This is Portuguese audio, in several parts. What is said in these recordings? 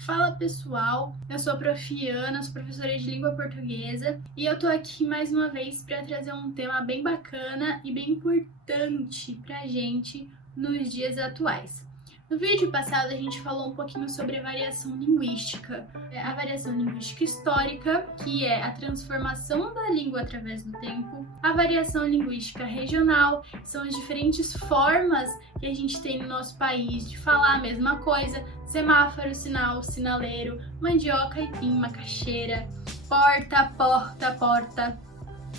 Fala pessoal, eu sou a Prof. Ana, sou professora de língua portuguesa e eu tô aqui mais uma vez para trazer um tema bem bacana e bem importante pra gente nos dias atuais. No vídeo passado a gente falou um pouquinho sobre a variação linguística, a variação linguística histórica, que é a transformação da língua através do tempo, a variação linguística regional, que são as diferentes formas que a gente tem no nosso país de falar a mesma coisa, semáforo, sinal, sinaleiro, mandioca, aipim, macaxeira, porta, porta, porta,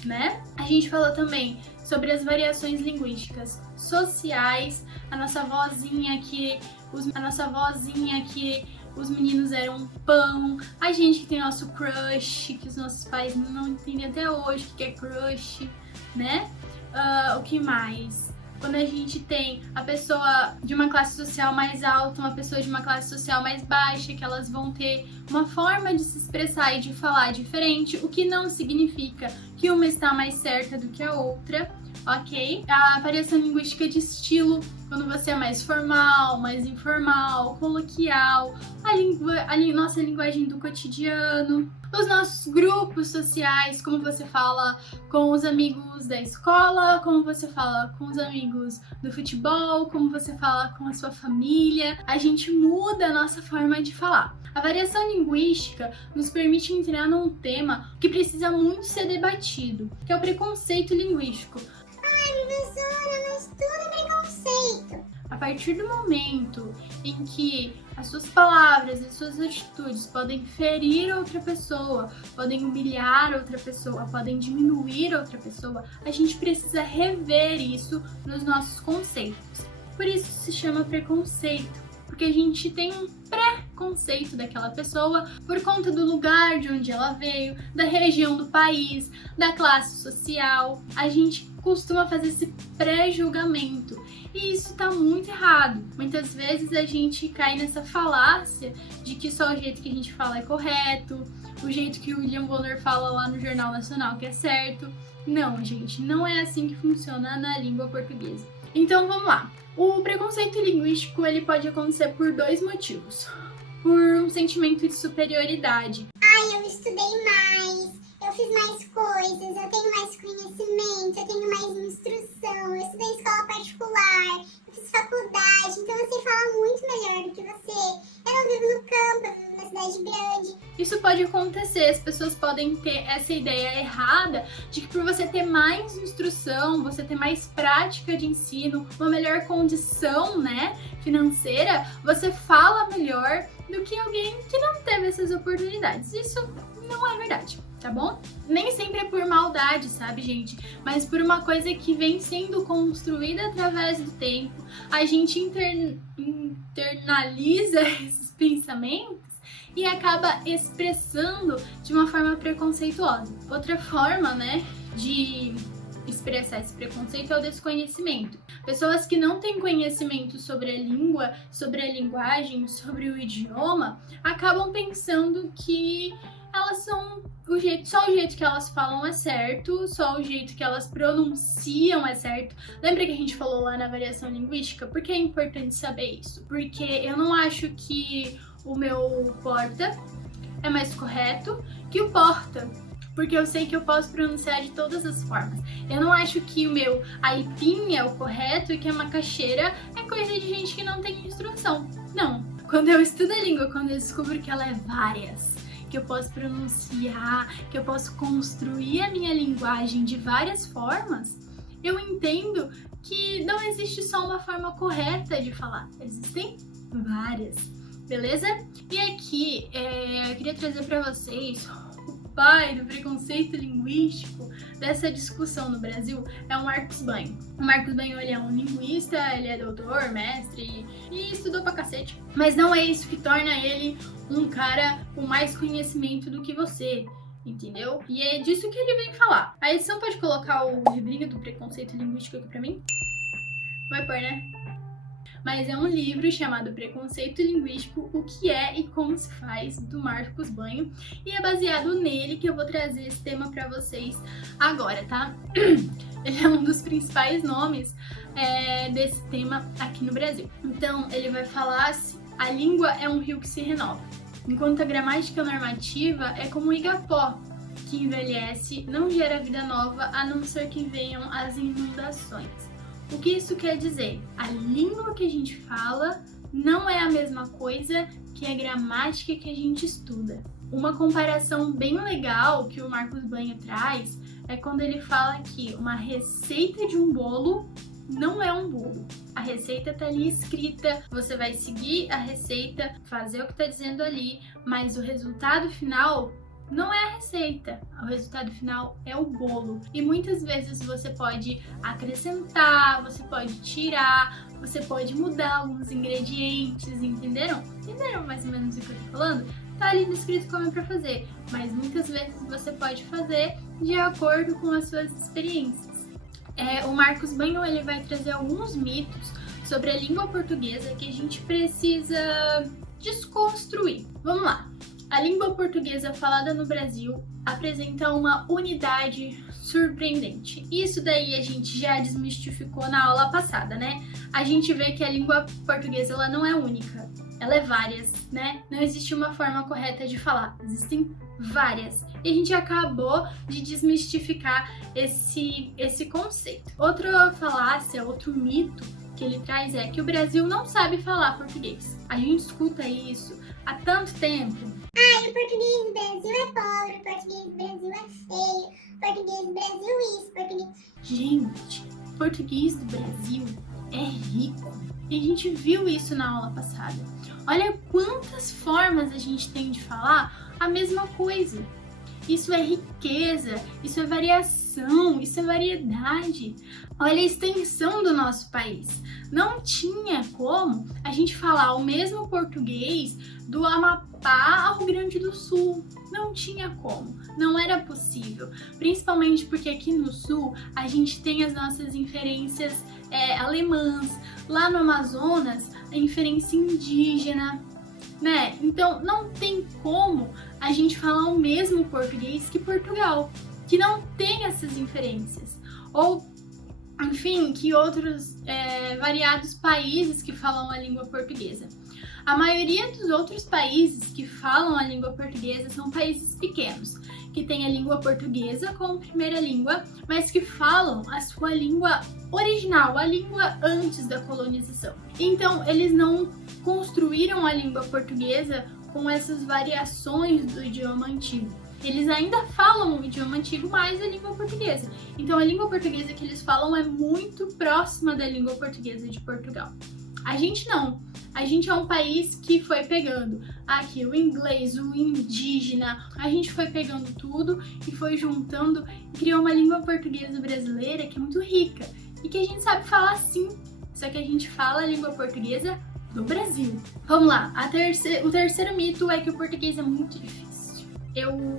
né? A gente falou também sobre as variações linguísticas sociais, a nossa vozinha que os meninos eram pão, a gente que tem nosso crush, que os nossos pais não entendem até hoje o que é crush, né? O que mais? Quando a gente tem a pessoa de uma classe social mais alta, uma pessoa de uma classe social mais baixa, que elas vão ter uma forma de se expressar e de falar diferente, o que não significa que uma está mais certa do que a outra, ok? A variação linguística de estilo, quando você é mais formal, mais informal, coloquial, nossa linguagem do cotidiano, os nossos grupos sociais, como você fala com os amigos da escola, como você fala com os amigos do futebol, como você fala com a sua família, a gente muda a nossa forma de falar. A variação linguística nos permite entrar num tema que precisa muito ser debatido, que é o preconceito linguístico. Ai, professora, mas tudo é preconceito. A partir do momento em que as suas palavras e suas atitudes podem ferir outra pessoa, podem humilhar outra pessoa, podem diminuir outra pessoa, a gente precisa rever isso nos nossos conceitos. Por isso se chama preconceito, porque a gente tem um preconceito daquela pessoa por conta do lugar de onde ela veio, da região do país, da classe social. A gente costuma fazer esse pré-julgamento e isso tá muito errado. Muitas vezes a gente cai nessa falácia de que só o jeito que a gente fala é correto, o jeito que o William Bonner fala lá no Jornal Nacional que é certo. Não, gente, não é assim que funciona na língua portuguesa. Então vamos lá. O preconceito linguístico ele pode acontecer por dois motivos. Por um sentimento de superioridade. Ai, eu estudei mais, eu fiz mais coisas, eu tenho mais conhecimento, eu tenho mais instrução, eu estudei em escola particular, eu fiz faculdade, então eu sei falar muito melhor do que você. Eu não vivo no campo, eu vivo numa cidade grande. Isso pode acontecer, as pessoas podem ter essa ideia errada de que por você ter mais instrução, você ter mais prática de ensino, uma melhor condição, né, financeira, você fala melhor do que alguém que não teve essas oportunidades. Isso não é verdade, tá bom? Nem sempre é por maldade, sabe, gente? Mas por uma coisa que vem sendo construída através do tempo. A gente internaliza esses pensamentos e acaba expressando de uma forma preconceituosa. Outra forma, né, de expressar esse preconceito é o desconhecimento. Pessoas que não têm conhecimento sobre a língua, sobre a linguagem, sobre o idioma, acabam pensando que elas são só o jeito que elas falam é certo, só o jeito que elas pronunciam é certo. Lembra que a gente falou lá na variação linguística? Por que é importante saber isso? Porque eu não acho que o meu porta é mais correto que o porta, porque eu sei que eu posso pronunciar de todas as formas. Eu não acho que o meu aipim é o correto e que a macaxeira é coisa de gente que não tem instrução. Não. Quando eu estudo a língua, quando eu descubro que ela é várias, que eu posso pronunciar, que eu posso construir a minha linguagem de várias formas, eu entendo que não existe só uma forma correta de falar, existem várias, beleza? E aqui eu queria trazer para vocês o pai do preconceito linguístico dessa discussão no Brasil é o Marcos Banho. O Marcos Banho ele é um linguista, ele é doutor, mestre e estudou pra cacete. Mas não é isso que torna ele um cara com mais conhecimento do que você, entendeu? E é disso que ele vem falar. A edição pode colocar o livrinho do preconceito linguístico aqui pra mim? Vai pôr, né? Mas é um livro chamado Preconceito Linguístico, o que é e como se faz, do Marcos Banho, e é baseado nele que eu vou trazer esse tema pra vocês agora, tá? Ele é um dos principais nomes desse tema aqui no Brasil. Então, ele vai falar assim: a língua é um rio que se renova. enquanto a gramática normativa é como o igapó, que envelhece, não gera vida nova a não ser que venham as inundações. O que isso quer dizer? A língua que a gente fala não é a mesma coisa que a gramática que a gente estuda. Uma comparação bem legal que o Marcos Banho traz é quando ele fala que uma receita de um bolo não é um bolo. A receita tá ali escrita, você vai seguir a receita, fazer o que tá dizendo ali, mas o resultado final não é a receita. O resultado final é o bolo. E muitas vezes você pode acrescentar, você pode tirar, você pode mudar alguns ingredientes, entenderam? Entenderam mais ou menos o que eu tô falando? Tá ali descrito como é pra fazer, mas muitas vezes você pode fazer de acordo com as suas experiências. O Marcos Banho ele vai trazer alguns mitos sobre a língua portuguesa que a gente precisa desconstruir. Vamos lá! A língua portuguesa falada no Brasil apresenta uma unidade surpreendente. Isso daí a gente já desmistificou na aula passada, né? A gente vê que a língua portuguesa ela não é única, ela é várias, né? Não existe uma forma correta de falar, existem várias. E a gente acabou de desmistificar esse conceito. Outra falácia, outro mito que ele traz é que o Brasil não sabe falar português. A gente escuta isso há tanto tempo. O português do Brasil é pobre, o português do Brasil é feio, o português do Brasil isso, português... Gente, o português do Brasil é rico. E a gente viu isso na aula passada. Olha quantas formas a gente tem de falar a mesma coisa. Isso é riqueza, isso é variação, isso é variedade. Olha a extensão do nosso país. Não tinha como a gente falar o mesmo português do Amapá ao Rio Grande do Sul. Não tinha como, não era possível. Principalmente porque aqui no Sul a gente tem as nossas inferências alemãs. Lá no Amazonas, a inferência indígena, né? Então não tem como a gente falar o mesmo português que Portugal, que não tem essas inferências. Ou, enfim, que outros variados países que falam a língua portuguesa. A maioria dos outros países que falam a língua portuguesa são países pequenos, que têm a língua portuguesa como primeira língua, mas que falam a sua língua original, a língua antes da colonização. Então, eles não construíram a língua portuguesa com essas variações do idioma antigo. Eles ainda falam o idioma antigo mais a língua portuguesa. Então, a língua portuguesa que eles falam é muito próxima da língua portuguesa de Portugal. A gente não. A gente é um país que foi pegando aqui o inglês, o indígena, a gente foi pegando tudo e foi juntando e criou uma língua portuguesa brasileira que é muito rica e que a gente sabe falar sim, só que a gente fala a língua portuguesa do Brasil. Vamos lá, o terceiro mito é que o português é muito difícil. Eu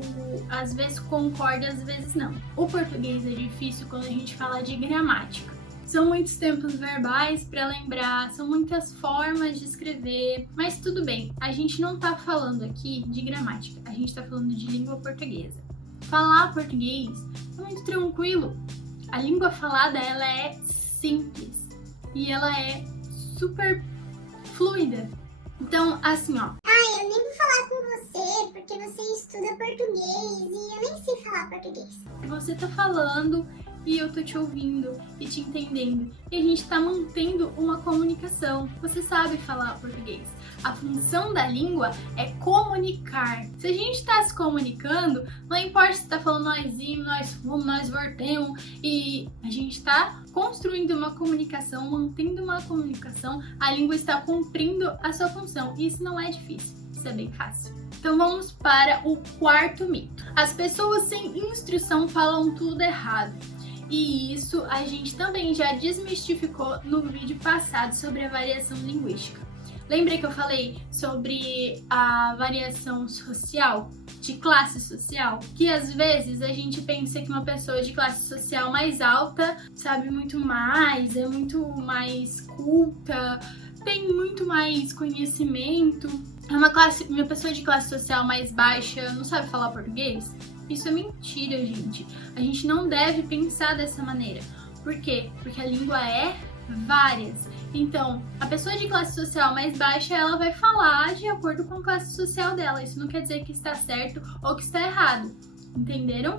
às vezes concordo, às vezes não. O português é difícil quando a gente fala de gramática. São muitos tempos verbais para lembrar, são muitas formas de escrever, mas tudo bem, a gente não tá falando aqui de gramática, a gente tá falando de língua portuguesa. Falar português é muito tranquilo. A língua falada, ela é simples e ela é super fluida. Então, assim, ó. Eu nem vou falar com você porque você estuda português e eu nem sei falar português. Você tá falando e eu tô te ouvindo e te entendendo. E a gente tá mantendo uma comunicação. Você sabe falar português. A função da língua é comunicar. Se a gente tá se comunicando, não importa se tá falando nós imos, nós fomos, nós voltemos, e a gente tá construindo uma comunicação, mantendo uma comunicação, a língua está cumprindo a sua função. E isso não é difícil, isso é bem fácil. Então vamos para o quarto mito. As pessoas sem instrução falam tudo errado. E isso a gente também já desmistificou no vídeo passado sobre a variação linguística. Lembra que eu falei sobre a variação social, de classe social? Que às vezes a gente pensa que uma pessoa de classe social mais alta sabe muito mais, é muito mais culta, tem muito mais conhecimento. Uma pessoa de classe social mais baixa não sabe falar português? Isso é mentira, gente. A gente não deve pensar dessa maneira. Por quê? Porque a língua é várias. Então, a pessoa de classe social mais baixa, ela vai falar de acordo com a classe social dela. Isso não quer dizer que está certo ou que está errado, entenderam?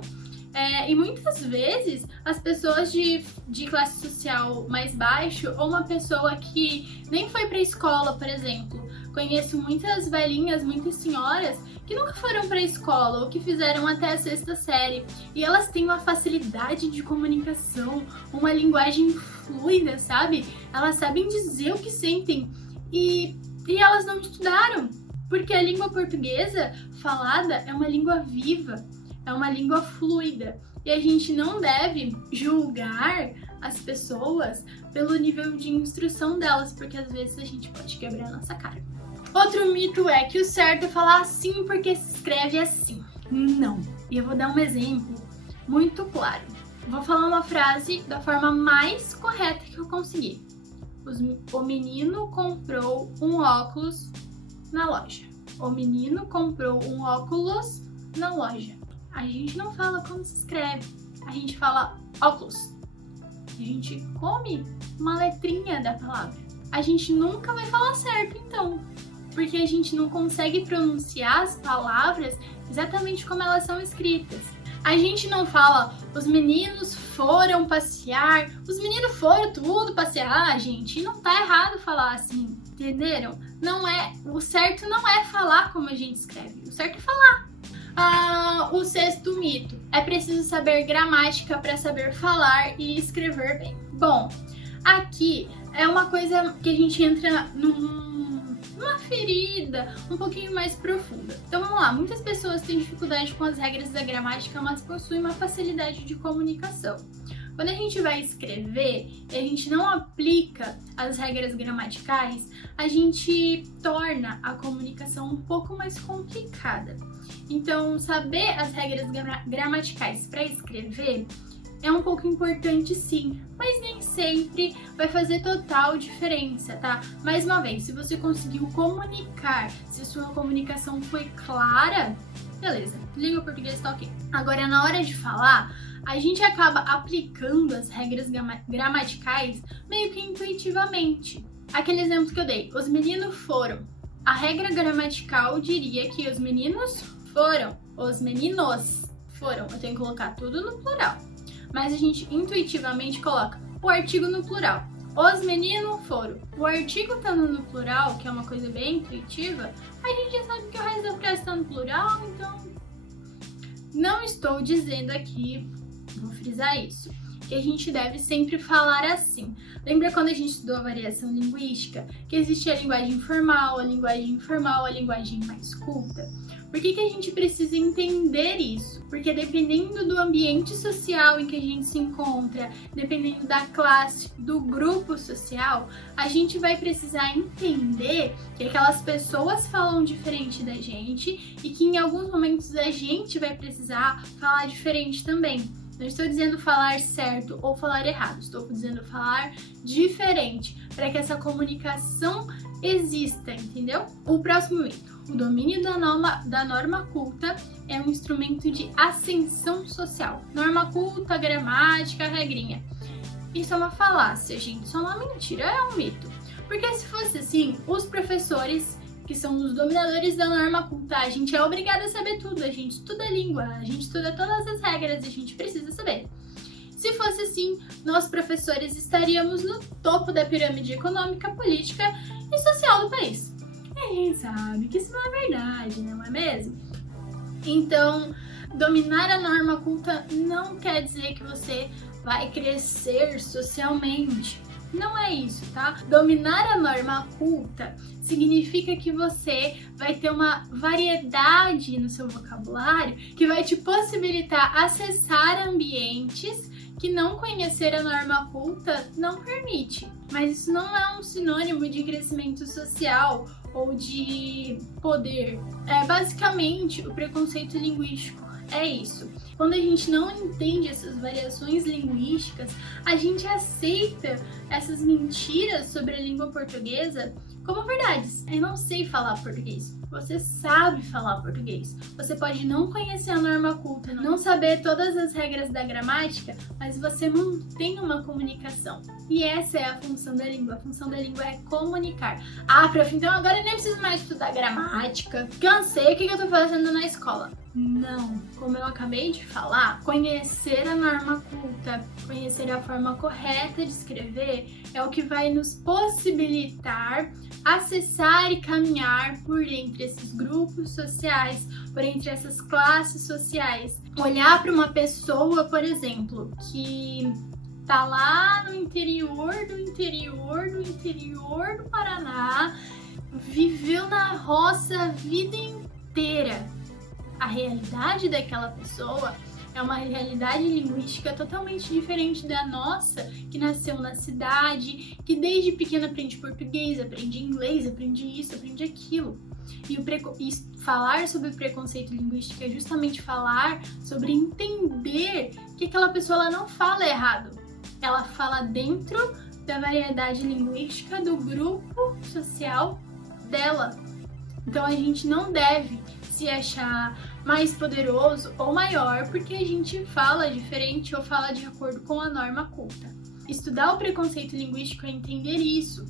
E muitas vezes as pessoas de classe social mais baixo, ou uma pessoa que nem foi para a escola, por exemplo. Conheço muitas velhinhas, muitas senhoras que nunca foram para a escola ou que fizeram até a 6ª série. E elas têm uma facilidade de comunicação, uma linguagem fluida, sabe? Elas sabem dizer o que sentem e elas não estudaram. Porque a língua portuguesa falada é uma língua viva, é uma língua fluida. E a gente não deve julgar as pessoas pelo nível de instrução delas, porque às vezes a gente pode quebrar a nossa cara. Outro mito é que o certo é falar assim porque se escreve assim. Não. E eu vou dar um exemplo muito claro. Vou falar uma frase da forma mais correta que eu conseguir. O menino comprou um óculos na loja. O menino comprou um óculos na loja. A gente não fala como se escreve. A gente fala óculos. A gente come uma letrinha da palavra. A gente nunca vai falar certo, então. Porque a gente não consegue pronunciar as palavras exatamente como elas são escritas. A gente não fala, os meninos foram passear, os meninos foram tudo passear, gente. E não tá errado falar assim, entenderam? O certo não é falar como a gente escreve, o certo é falar. O 6º mito, é preciso saber gramática para saber falar e escrever bem. Bom, aqui é uma coisa que a gente entra numa ferida um pouquinho mais profunda. Então vamos lá, muitas pessoas têm dificuldade com as regras da gramática, mas possuem uma facilidade de comunicação. Quando a gente vai escrever e a gente não aplica as regras gramaticais, a gente torna a comunicação um pouco mais complicada. Então, saber as regras gramaticais para escrever é um pouco importante, sim, mas nem sempre vai fazer total diferença, tá? Mais uma vez, se você conseguiu comunicar, se a sua comunicação foi clara, beleza, língua portuguesa tá ok. Agora, na hora de falar, a gente acaba aplicando as regras gramaticais meio que intuitivamente. Aquele exemplo que eu dei, os meninos foram. A regra gramatical diria que os meninos foram, os meninos foram. Eu tenho que colocar tudo no plural. Mas a gente intuitivamente coloca o artigo no plural. Os meninos foram. O artigo estando no plural, que é uma coisa bem intuitiva, a gente já sabe que o resto da frase está no plural, então não estou dizendo aqui, vou frisar isso, que a gente deve sempre falar assim. Lembra quando a gente estudou a variação linguística? Que existe a linguagem formal, a linguagem informal, a linguagem mais culta? Por que a gente precisa entender isso? Porque dependendo do ambiente social em que a gente se encontra, dependendo da classe, do grupo social, a gente vai precisar entender que aquelas pessoas falam diferente da gente e que em alguns momentos a gente vai precisar falar diferente também. Não estou dizendo falar certo ou falar errado, estou dizendo falar diferente, para que essa comunicação exista, entendeu? O próximo mito. O domínio da norma culta é um instrumento de ascensão social. Norma culta, gramática, regrinha. Isso é uma falácia, gente, isso é uma mentira, é um mito. Porque se fosse assim, os professores, que são os dominadores da norma culta, a gente é obrigado a saber tudo, a gente estuda a língua, a gente estuda todas as regras, a gente precisa saber. Se fosse assim, nós professores estaríamos no topo da pirâmide econômica, política e social do país. E a gente sabe que isso não é verdade, não é mesmo? Então, dominar a norma culta não quer dizer que você vai crescer socialmente. Não é isso, tá? Dominar a norma culta significa que você vai ter uma variedade no seu vocabulário que vai te possibilitar acessar ambientes que não conhecer a norma culta não permite. Mas isso não é um sinônimo de crescimento social ou de poder. É basicamente o preconceito linguístico. É isso. Quando a gente não entende essas variações linguísticas, a gente aceita essas mentiras sobre a língua portuguesa como verdades. Eu não sei falar português. você sabe falar português. Você pode não conhecer a norma culta, não saber todas as regras da gramática, mas você mantém uma comunicação. E essa é a função da língua. A função da língua é comunicar. Ah, prof, então agora eu nem preciso mais estudar gramática. Cansei, o que eu tô fazendo na escola? Não, como eu acabei de falar, conhecer a norma culta, conhecer a forma correta de escrever é o que vai nos possibilitar acessar e caminhar por entre esses grupos sociais, por entre essas classes sociais. Olhar para uma pessoa, por exemplo, que tá lá no interior do Paraná, viveu na roça a vida inteira. A realidade daquela pessoa é uma realidade linguística totalmente diferente da nossa, que nasceu na cidade, que desde pequena aprende português, aprende inglês, aprende isso, aprende aquilo. E falar sobre preconceito linguístico é justamente falar sobre entender que aquela pessoa ela não fala errado. Ela fala dentro da variedade linguística do grupo social dela. Então a gente não deve se achar mais poderoso ou maior porque a gente fala diferente ou fala de acordo com a norma culta. Estudar o preconceito linguístico é entender isso,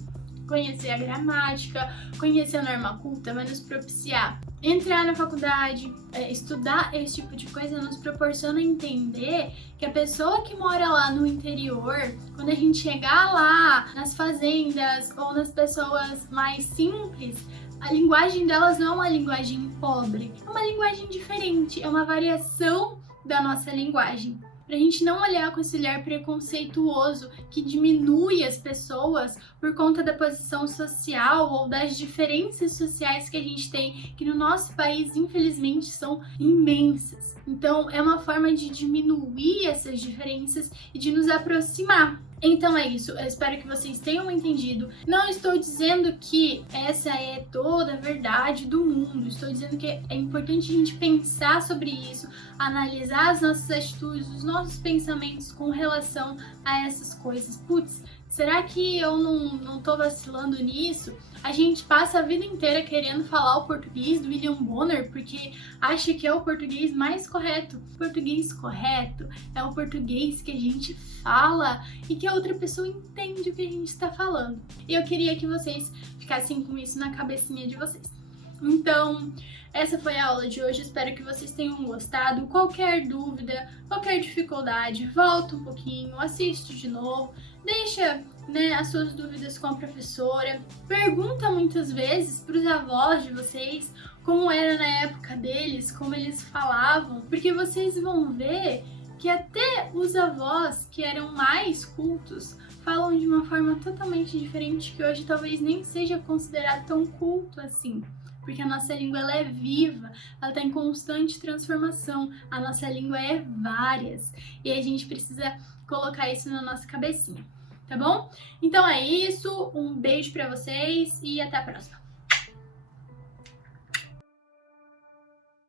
conhecer a gramática, conhecer a norma culta vai nos propiciar entrar na faculdade, estudar esse tipo de coisa nos proporciona entender que a pessoa que mora lá no interior, quando a gente chegar lá nas fazendas ou nas pessoas mais simples, a linguagem delas não é uma linguagem pobre, é uma linguagem diferente, é uma variação da nossa linguagem. Pra gente não olhar com esse olhar preconceituoso que diminui as pessoas por conta da posição social ou das diferenças sociais que a gente tem, que no nosso país, infelizmente, são imensas. Então, é uma forma de diminuir essas diferenças e de nos aproximar. Então é isso, eu espero que vocês tenham entendido. Não estou dizendo que essa é toda a verdade do mundo, estou dizendo que é importante a gente pensar sobre isso, analisar as nossas atitudes, os nossos pensamentos com relação a essas coisas. Putz, será que eu não tô vacilando nisso? A gente passa a vida inteira querendo falar o português do William Bonner porque acha que é o português mais correto. O português correto é o português que a gente fala e que a outra pessoa entende o que a gente está falando. E eu queria que vocês ficassem com isso na cabecinha de vocês. Então, essa foi a aula de hoje, espero que vocês tenham gostado. Qualquer dúvida, qualquer dificuldade, volta um pouquinho, assiste de novo, deixa as suas dúvidas com a professora, pergunta muitas vezes para os avós de vocês como era na época deles, como eles falavam, porque vocês vão ver que até os avós que eram mais cultos falam de uma forma totalmente diferente que hoje talvez nem seja considerado tão culto assim. Porque a nossa língua ela é viva, ela está em constante transformação, a nossa língua é várias e a gente precisa colocar isso na nossa cabecinha, tá bom? Então é isso, um beijo para vocês e até a próxima!